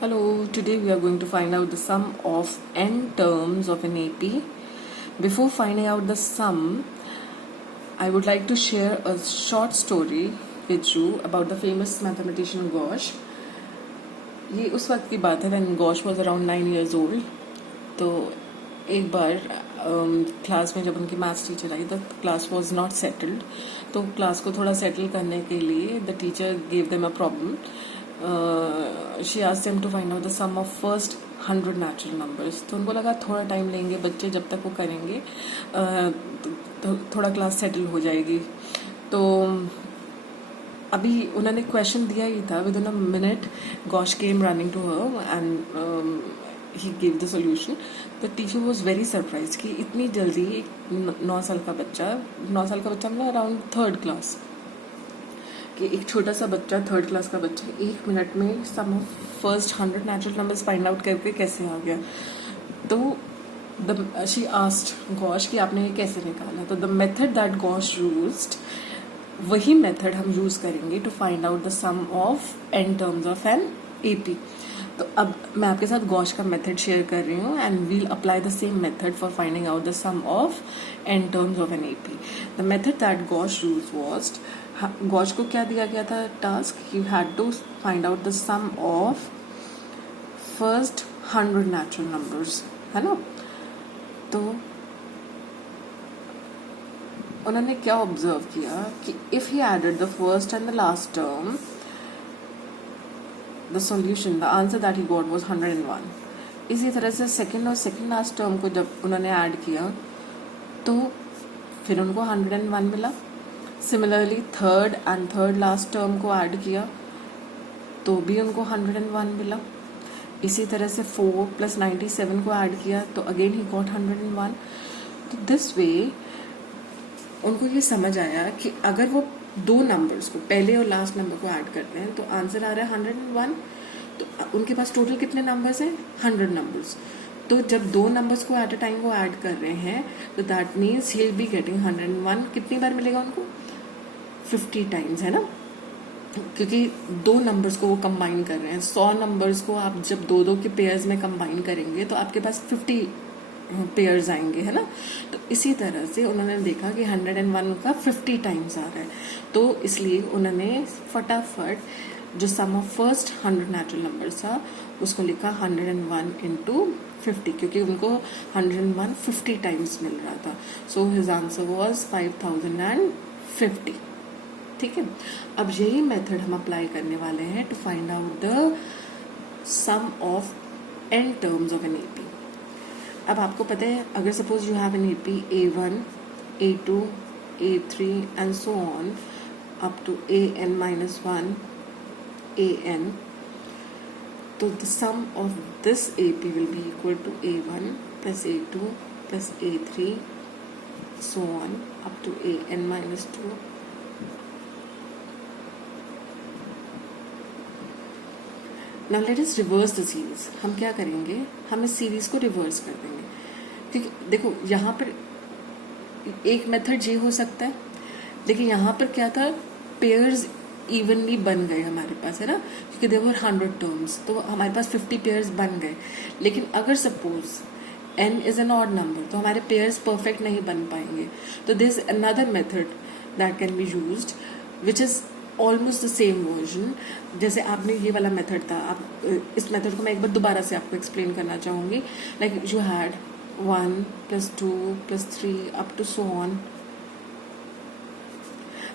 Hello, today we are going to find out the sum of n terms of an AP. Before finding out the sum, I would like to share a short story with you about the famous mathematician Gauss. ये उस वक्त की बात है when Gauss was around 9 years old. तो एक बार class में जब उनकी मैथ्स टीचर आई the class was not settled. तो क्लास को थोड़ा सेटल करने के लिए the teacher gave them a problem. She asked them to find out the sum of first 100 natural numbers. तो उनको लगा थोड़ा टाइम लेंगे बच्चे, जब तक वो करेंगे तो थोड़ा क्लास सेटल हो जाएगी. तो अभी उन्होंने क्वेश्चन दिया ही था. Within a minute Gauss came running to her and he give the solution. The teacher was very surprise कि इतनी जल्दी एक 9 साल का बच्चा मतलब अराउंड थर्ड क्लास, कि एक छोटा सा बच्चा थर्ड क्लास का बच्चा 1 मिनट में sum of first 100 natural numbers find out करके कैसे आ गया. तो शी आस्क्ड गॉश कि आपने ये कैसे निकाला. तो the method that Gauss used, वही मेथड हम यूज करेंगे to find out the sum of n terms of an AP. तो अब मैं आपके साथ गॉश का मेथड शेयर कर रही हूँ and we'll apply the same method for finding out the sum of n terms of an AP. The method that Gauss use was, Gauss को क्या दिया गया था task, you had to find out the sum of first 100 natural numbers, है ना. तो उन्होंने क्या ऑब्जर्व किया कि if he added the first and the last term, the solution, the answer that he got was 101. इसी तरह से सेकंड और सेकंड लास्ट टर्म को जब उन्होंने ऐड किया तो फिर उनको 101 मिला. Similarly third and third last term को ऐड किया तो भी उनको 101 मिला. इसी तरह से 4 + 97 को ऐड किया तो अगेन ही गॉट 101. तो दिस वे उनको ये समझ आया कि अगर वो दो नंबर्स को, पहले और लास्ट नंबर को ऐड करते हैं तो आंसर आ रहा है 101. तो उनके पास टोटल कितने नंबर्स हैं? 100 नंबर्स. तो जब दो नंबर्स को एट अ टाइम वो ऐड कर रहे हैं तो that means he will be getting 101. कितनी बार मिलेगा उनको? 50 टाइम्स, है ना. क्योंकि दो नंबर्स को वो कंबाइन कर रहे हैं. 100 नंबर्स को आप जब दो दो के पेयर्स में कंबाइन करेंगे तो आपके पास 50 पेयर्स आएंगे, है ना. तो इसी तरह से उन्होंने देखा कि 101 का 50 टाइम्स आ रहा है. तो इसलिए उन्होंने फटाफट जो सम ऑफ फर्स्ट 100 नेचुरल नंबर्स था उसको लिखा 101 इंटू 50, क्योंकि उनको 101 50 टाइम्स मिल रहा था. So his answer was 5050. ठीक है. अब यही मेथड हम अप्लाई करने वाले हैं to find out the sum of n terms of an AP. अब आपको पता है, अगर suppose you have an AP A1, A2, A3 and so on up to AN-1 AN, तो the sum of this AP will be equal to A1 + A2 + A3 so on up to AN-2. Now let us reverse the series. हम क्या करेंगे, हम इस series को reverse कर देंगे. क्योंकि देखो यहाँ पर एक मेथड ये हो सकता है, लेकिन यहाँ पर क्या था, पेयर्स इवनली बन गए हमारे पास, है ना. क्योंकि देयर वर 100 टर्म्स तो हमारे पास 50 पेयर्स बन गए. लेकिन अगर suppose n is an odd number तो हमारे पेयर्स परफेक्ट नहीं बन पाएंगे. तो this another method that can be used which is almost the same version. जैसे आपने ये वाला मेथड था, आप इस मेथड को मैं एक बार दोबारा से आपको एक्सप्लेन करना चाहूँगी. Like you had 1 + 2 + 3 up to so on.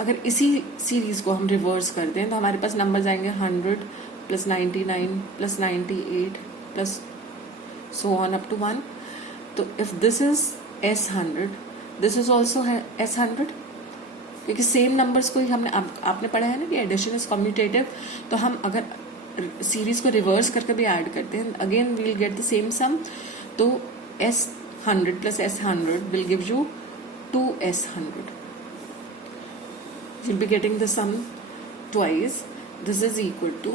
अगर इसी सीरीज को हम रिवर्स कर दें तो हमारे पास नंबर्स आएंगे 100 + 99 + 98 + सो ऑन अप टू 1. तो if this is S100, this is also है S100, क्योंकि सेम नंबर्स को ही हमने आपने पढ़ा है ना कि एडिशन इज कम्यूटेटिव. तो हम अगर सीरीज को रिवर्स करके भी ऐड करते हैं again we will get the same sum. तो S100 + S100 will give you 2S100. you'll be getting the sum twice. This is equal to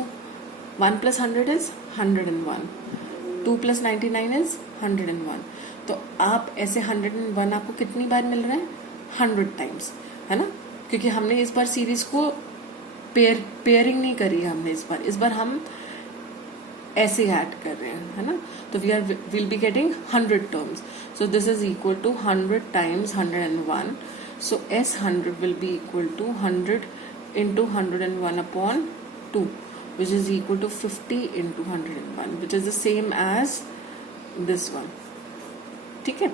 1 + 100 is 101, 2 + 99 is 101. तो आप ऐसे 101 आपको कितनी बार मिल रहा है? 100 टाइम्स, है ना. क्योंकि हमने इस बार सीरीज को पेयरिंग नहीं करी है. हमने इस बार हम ऐसे ऐड कर रहे हैं, है ना, तो will be getting 100 terms. So this is equal to 100 times 101. So S100 will be equal to 100 into 101 upon 2, which is equal to 50 into 101, which is the same as this one. ठीक है.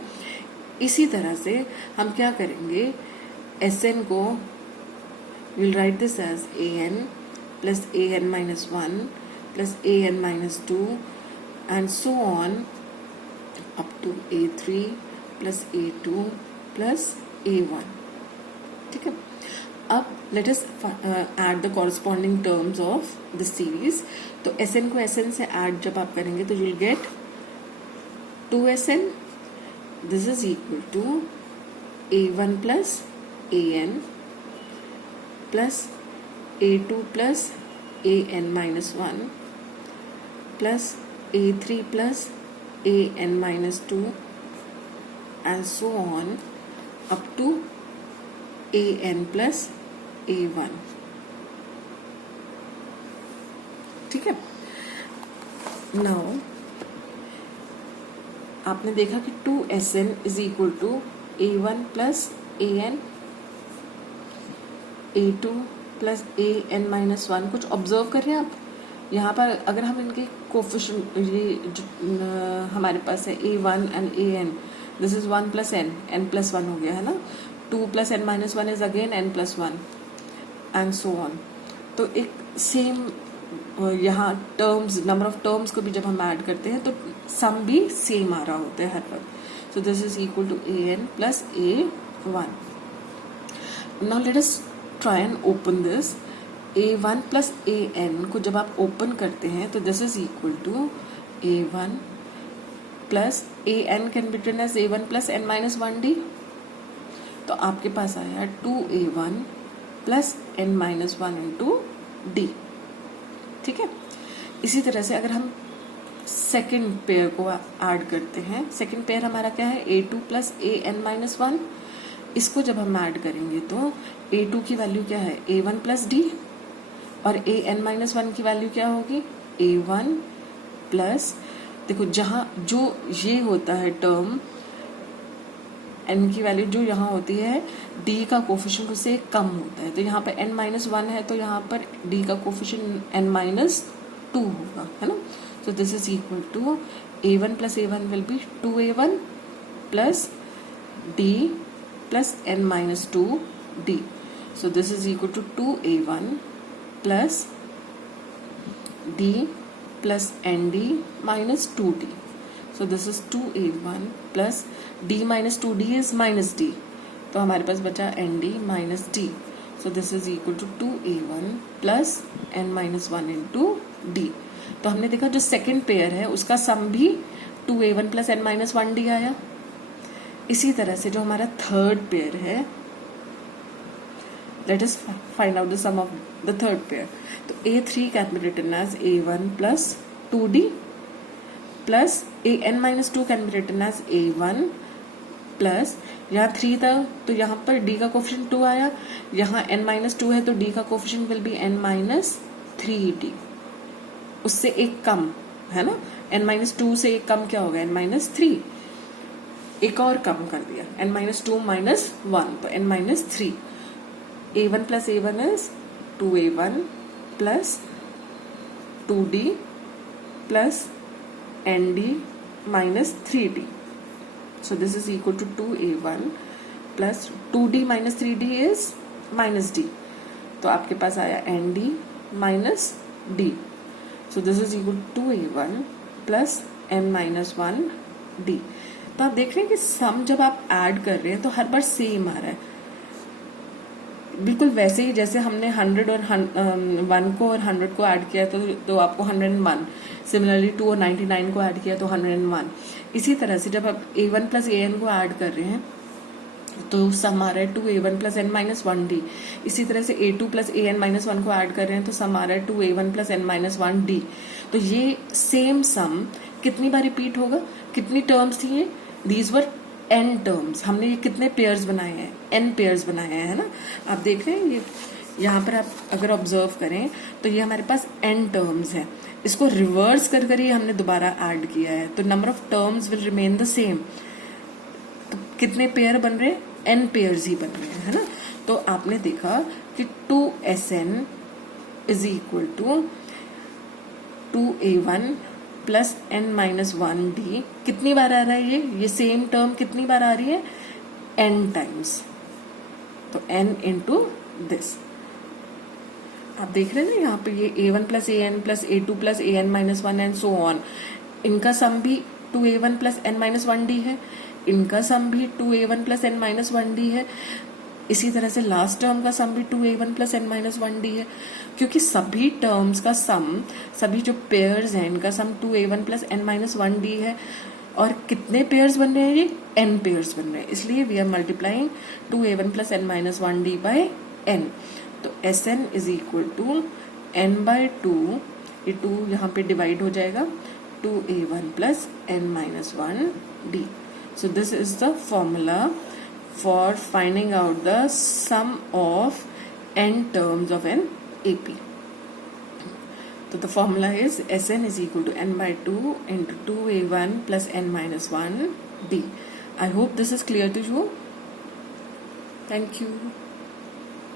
इसी तरह से हम क्या करेंगे, Sn को we'll write this as An plus An minus 1 plus An minus 2 and so on up to A3 plus A2 plus A1. ठीक है. अब let us add the corresponding terms of the series. तो Sn को Sn से add जब आप करेंगे तो you'll get 2Sn. This is equal to A1 plus An plus A2 plus An minus 1 plus A3 plus An minus 2 and so on up to An plus A1. ठीक है. Now आपने देखा कि 2Sn is equal to A1 plus An, A2 plus An minus 1. कुछ observe कर रहे हैं आप यहाँ पर. अगर हम इनके कोफिशिएंट, ये हमारे पास है A1 and An, this is 1 plus n plus 1 हो गया, है ना. 2 plus n minus 1 is again n plus 1 and so on. तो एक सेम यहाँ टर्म्स, नंबर ऑफ टर्म्स को भी जब हम ऐड करते हैं तो सम भी सेम आ रहा होता है हर वक्त. So this is equal to An plus A1. Now let us try and open this. A1 plus An को जब आप ओपन करते हैं तो this is equal to A1 plus An can be written as A1 plus n minus 1d. तो आपके पास आया 2A1 plus n minus 1 into d. ठीक है. इसी तरह से अगर हम सेकेंड पेयर को ऐड करते हैं, सेकेंड पेयर हमारा क्या है, A2 प्लस An माइनस 1. इसको जब हम ऐड करेंगे तो A2 की वैल्यू क्या है, A1 प्लस डी, और An माइनस 1 की वैल्यू क्या होगी, A1 प्लस, देखो जहाँ जो ये होता है टर्म n की वैल्यू जो यहाँ होती है d का कोफिशिएंट उससे कम होता है. तो यहाँ पर n माइनस 1 है तो यहाँ पर d का कोफिशिएंट n माइनस 2 होगा, है ना. So this is equal to A1 plus A1 will be 2A1 plus d plus n minus 2d. So this is equal to 2A1 plus d plus nd minus 2d. So this is 2A1 plus d minus 2d is minus d. तो हमारे पास बचा nd minus d. So this is equal to 2A1 plus n minus 1 into d. तो हमने देखा जो second pair है उसका सम भी 2A1 plus n minus 1d आया. इसी तरह से जो हमारा थर्ड पेयर है, let us find out the sum of the third pair. तो A3 can be written as A1 plus 2d plus An minus 2 can be written as A1 plus, यहाँ 3 था तो यहाँ पर d का कोफिशिएंट 2 आया, यहाँ n माइनस 2 है तो d का coefficient will be n minus 3d. उससे एक कम, है ना, n माइनस 2 से एक कम क्या होगा, n माइनस 3. एक और कम कर दिया, n माइनस 2 माइनस 1 तो n minus 3. A1 plus A1 is 2A1 plus 2d plus nd minus 3d. So this is equal to 2A1 plus 2d minus 3d is minus d. तो आपके पास आया nd minus d. So this is equal to 2A1 plus n minus 1d. तो आप देख रहे हैं कि सम जब आप ऐड कर रहे हैं तो हर बार सेम आ रहा है, बिल्कुल वैसे ही जैसे हमने 100 और 1 को और 100 को ऐड किया तो आपको 101. सिमिलरली 2 और 99 को ऐड किया तो 101. इसी तरह से जब आप A1 प्लस An को ऐड कर रहे हैं तो सम आ रहा है 2A1 plus n minus 1d. इसी तरह से A2 प्लस An माइनस 1 को ऐड कर रहे हैं तो सम आ रहा है 2A1 plus n minus 1d. तो ये सेम सम कितनी बार रिपीट होगा, कितनी टर्म्स थी ये, दीज वर n टर्म्स. हमने ये कितने पेयर्स बनाए हैं, n पेयर्स बनाए हैं, है ना. आप देख रहे हैं यहाँ पर आप अगर ऑब्जर्व करें तो ये हमारे पास n टर्म्स है, इसको रिवर्स कर कर ही हमने दोबारा ऐड किया है, तो number of terms will remain the same. तो कितने पेयर बन रहे हैं? n पेयर्स ही बन रहे हैं, है ना। तो आपने देखा कि 2SN is equal to 2A1 plus n-1d। कितनी बार आ रहा है ये सेम टर्म कितनी बार आ रही है? n times. तो n इंटू दिस, आप देख रहे हैं ना यहाँ पे ये A1 plus AN plus A2 plus AN-1 and so on, इनका सम भी 2A1 प्लस n-1d है, इनका सम भी 2A1 प्लस n-1d है, इसी तरह से लास्ट टर्म का सम भी 2A1 प्लस n-1d है, क्योंकि सभी टर्म्स का सम, सभी जो पेयर्स हैं इनका सम 2A1 प्लस n-1d है। और कितने पेयर्स बन रहे हैं? ये n पेयर्स बन रहे हैं, इसलिए we are multiplying 2A1 plus n-1d by n। तो Sn is equal to n by 2, ये 2 यहाँ पे डिवाइड हो जाएगा, 2A1 plus n-1d। So this is the formula for finding out the sum of n terms of an AP. So the formula is Sn is equal to n by 2 into 2A1 plus n-1d. I hope this is clear to you. Thank you.